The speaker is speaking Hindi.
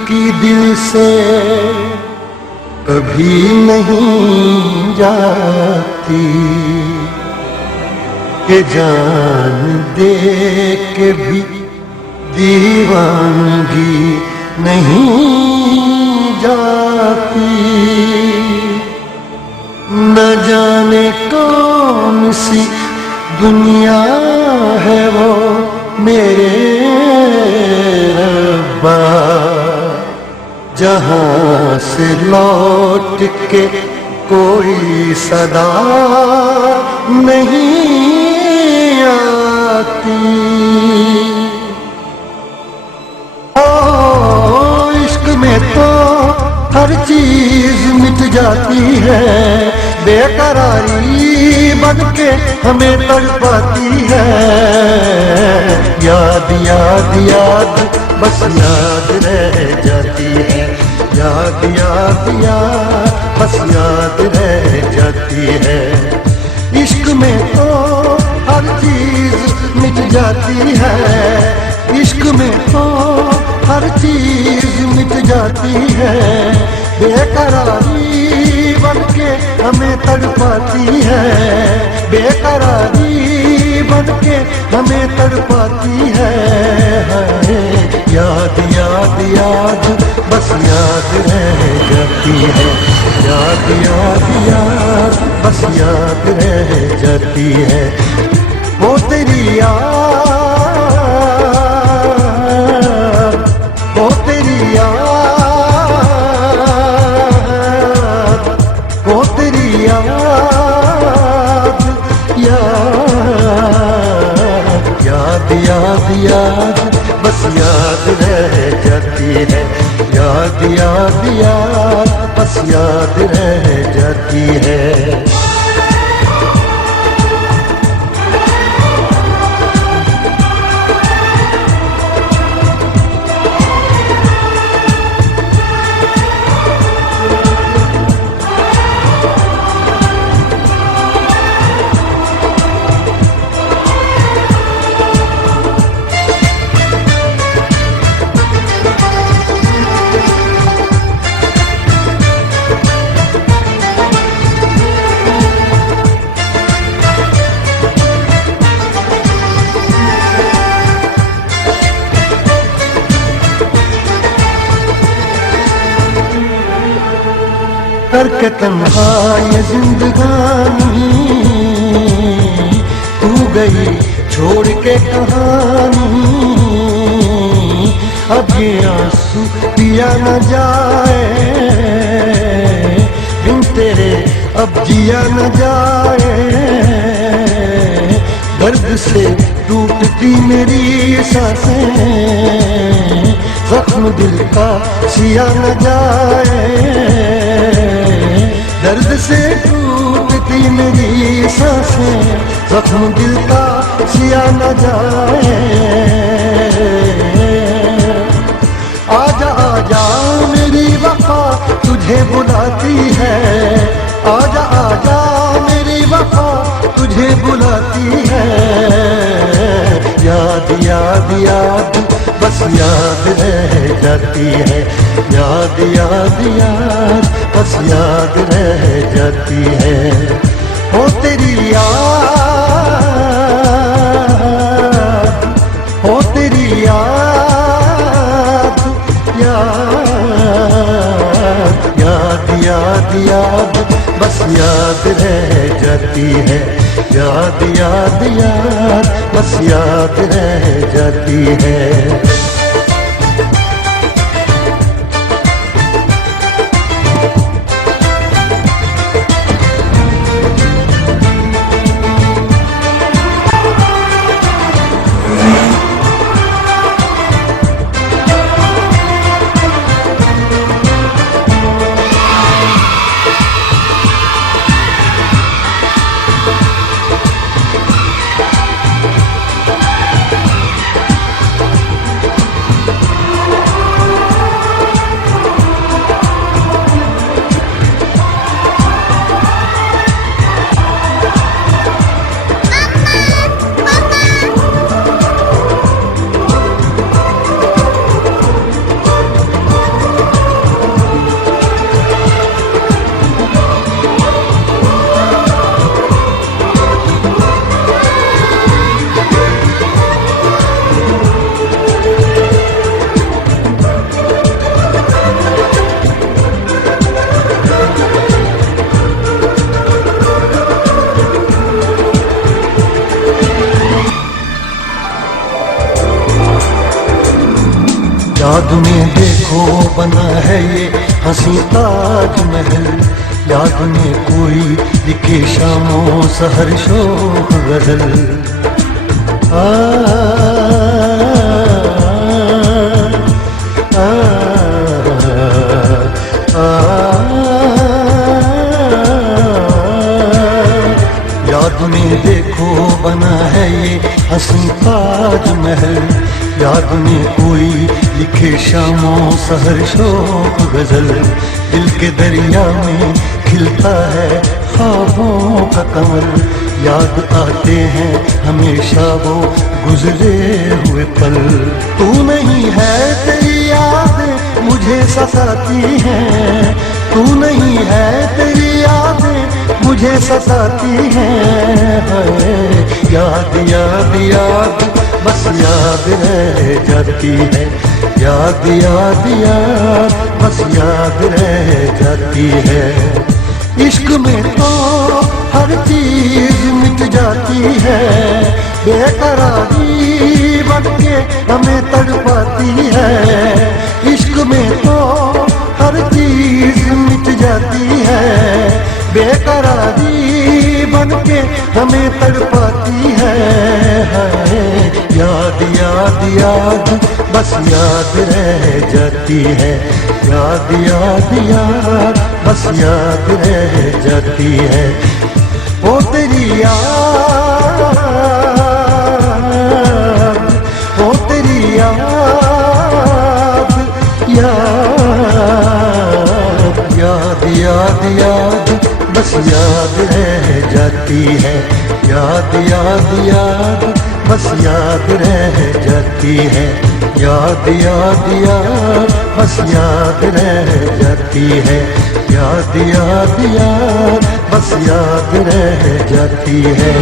की दिल से कभी नहीं जाती, के जान दे के भी दीवानगी नहीं जाती। न जाने कौन सी दुनिया है वो मेरे रब्बा, जहां से लौट के कोई सदा नहीं आती। ओ इश्क में तो हर चीज मिट जाती है, बेकरारी बन के हमें तड़पाती है। याद याद याद बस याद रह जाती है, याद याद याद बस याद रह जाती है। इश्क में तो हर चीज मिट जाती है, इश्क में तो हर चीज मिट जाती है। बेकरारी बन के हमें तड़पाती है, बेकरारी बन के हमें तड़पाती है। याद याद याद बस याद रह जाती है, याद याद याद बस याद रह जाती है। वो तेरी याद, वो तेरी याद, वो तेरी याद, याद याद याद बस याद रह जाती है, याद याद याद बस याद रह जाती है। करके तन्हा ये जिंदगानी, तू गई छोड़ के कहानी। अब ये आंसू पिया न जाए, बिन तेरे अब जिया न जाए। दर्द से टूटती मेरी सांसें, जख्म दिल का सिया न जाए। दर्द से टूटती मेरी सांसें, जख्म दिल का सिया न जाए। आजा आजा मेरी वफा तुझे बुलाती है, आजा आजा मेरी वफा तुझे बुलाती है। याद याद याद बस याद रह जाती है, याद याद याद बस याद रह जाती है। हो तेरी याद, हो तेरी याद, याद याद याद याद बस याद रह जाती है, याद याद याद बस याद रह जाती है। याद में देखो बना है ये हंसी ताजमहल, याद में कोई लिखे शामों सहर शोक गजल। आ, आ, आ, याद में देखो बना है ये हंसी ताजमहल, याद में कोई लिखे शामों सहर शोक गजल। दिल के दरिया में खिलता है ख्वाबों का कमल, याद आते हैं हमेशा वो गुजरे हुए पल। तू नहीं है तेरी याद मुझे सताती है, तू नहीं है तेरी याद मुझे सताती है। याद याद याद बस याद रह जाती है, याद याद याद बस याद रह जाती है। इश्क में तो हर चीज मिट जाती है, बेकरारी बनके हमें तड़पाती है। इश्क में तो हर चीज मिट जाती है, बेकरारी बनके हमें तड़पाती है। याद याद याद बस याद रह जाती है, याद याद याद बस याद रह जाती है। ओ तेरी याद, ओ तेरी याद, याद याद याद याद बस याद रह जाती है, याद याद याद बस याद रह जाती है। याद याद याद बस याद रह जाती है, याद याद याद बस याद रह जाती है।